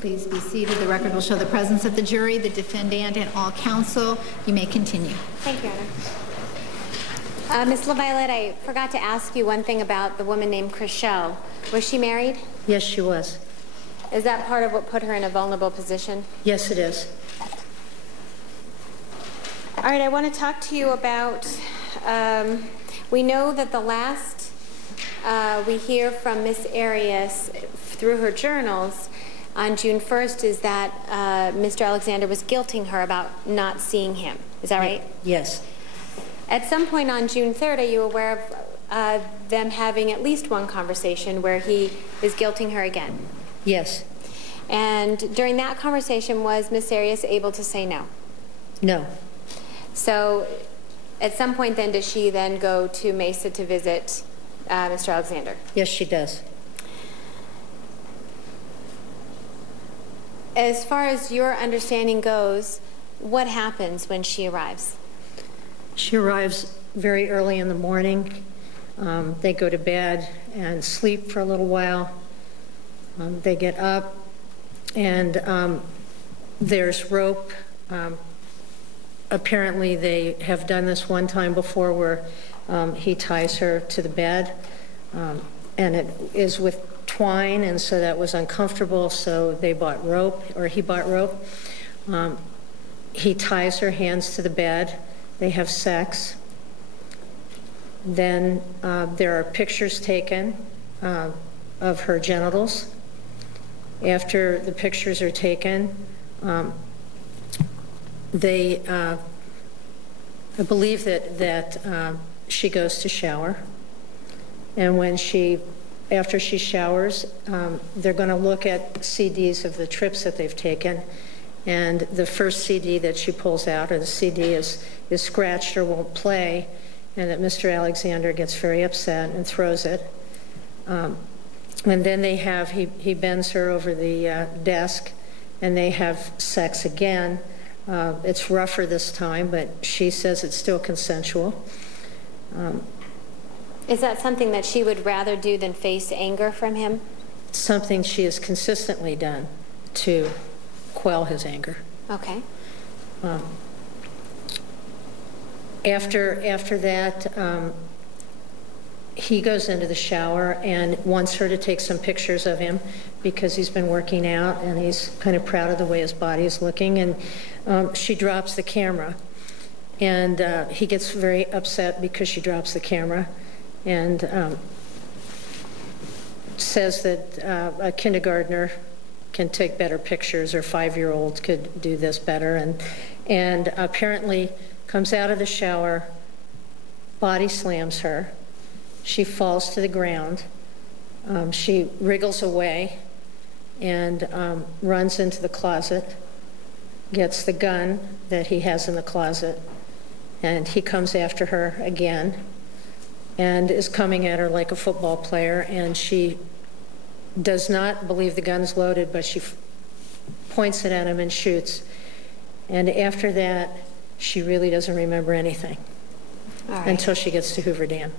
Please be seated. The record will show the presence of the jury, the defendant, and all counsel. You may continue. Thank you, Honor. Ms. LaViolette, I forgot to ask you one thing about the woman named Chriselle. Was she married? Yes, she was. Is that part of what put her in a vulnerable position? Yes, it is. All right, I want to talk to you about, we know that the last we hear from Ms. Arias through her journals on June 1st is that Mr. Alexander was guilting her about not seeing him. Is that right? Yes. At some point on June 3rd, are you aware of them having at least one conversation where he is guilting her again? Yes. And during that conversation, was Ms. Arias able to say no? No. So at some point then, does she then go to Mesa to visit Mr. Alexander? Yes, she does. As far as your understanding goes, what happens when she arrives? She arrives very early in the morning. They go to bed and sleep for a little while. They get up, and there's rope. Apparently, they have done this one time before where he ties her to the bed, and it is with twine, and so that was uncomfortable, so they bought rope, or he bought rope. He ties her hands to the bed. They have sex. Then there are pictures taken of her genitals. After the pictures are taken, I believe that she goes to shower, and after she showers, they're going to look at CDs of the trips that they've taken, and the first CD that she pulls out, or the CD is scratched or won't play, and that Mr. Alexander gets very upset and throws it. And then he bends her over the desk, and they have sex again. It's rougher this time, but she says it's still consensual. Is that something that she would rather do than face anger from him? Something she has consistently done to quell his anger. Okay. After that, he goes into the shower and wants her to take some pictures of him because he's been working out and he's kind of proud of the way his body is looking, and she drops the camera, and he gets very upset because she drops the camera, and says that a kindergartner can take better pictures, or 5-year-olds could do this better, and apparently comes out of the shower, body slams her. She falls to the ground. She wriggles away and runs into the closet, gets the gun that he has in the closet, and he comes after her again and is coming at her like a football player, and she does not believe the gun's loaded, but she points it at him and shoots. And after that, she really doesn't remember anything until she gets to Hoover Dam.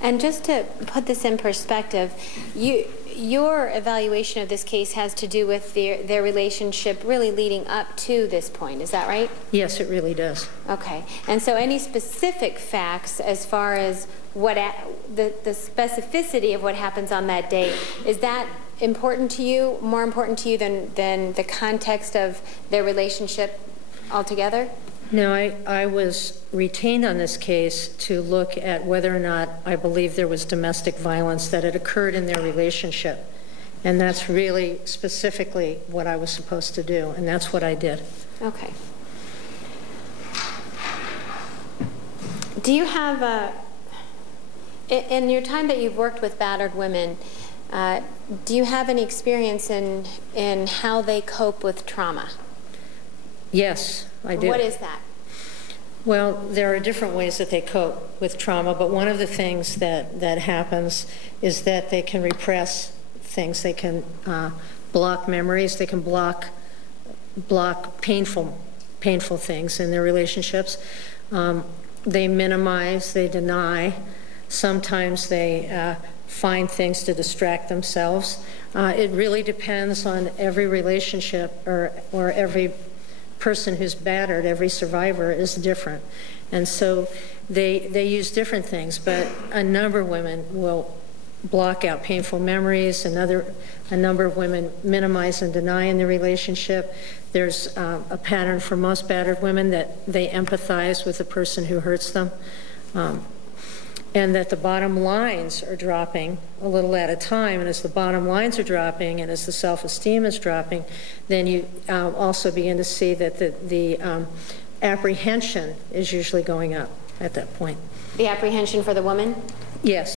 And just to put this in perspective, your evaluation of this case has to do with their relationship really leading up to this point. Is that right? Yes, it really does. Okay. And so any specific facts as far as what the specificity of what happens on that day, is that important to you, more important to you than the context of their relationship altogether? No, I was retained on this case to look at whether or not I believe there was domestic violence that had occurred in their relationship. And that's really specifically what I was supposed to do, and that's what I did. Okay. Do you have in your time that you've worked with battered women, do you have any experience in how they cope with trauma? Yes, I do. What is that? Well, there are different ways that they cope with trauma, but one of the things that happens is that they can repress things. They can block memories. They can block painful things in their relationships. They minimize. They deny. Sometimes they find things to distract themselves. It really depends on every relationship or every person who's battered. Every survivor is different. And so they use different things, but a number of women will block out painful memories. A number of women minimize and deny in the relationship. There's a pattern for most battered women that they empathize with the person who hurts them, and that the bottom lines are dropping a little at a time. And as the bottom lines are dropping and as the self-esteem is dropping, then you also begin to see that the apprehension is usually going up at that point. The apprehension for the woman? Yes.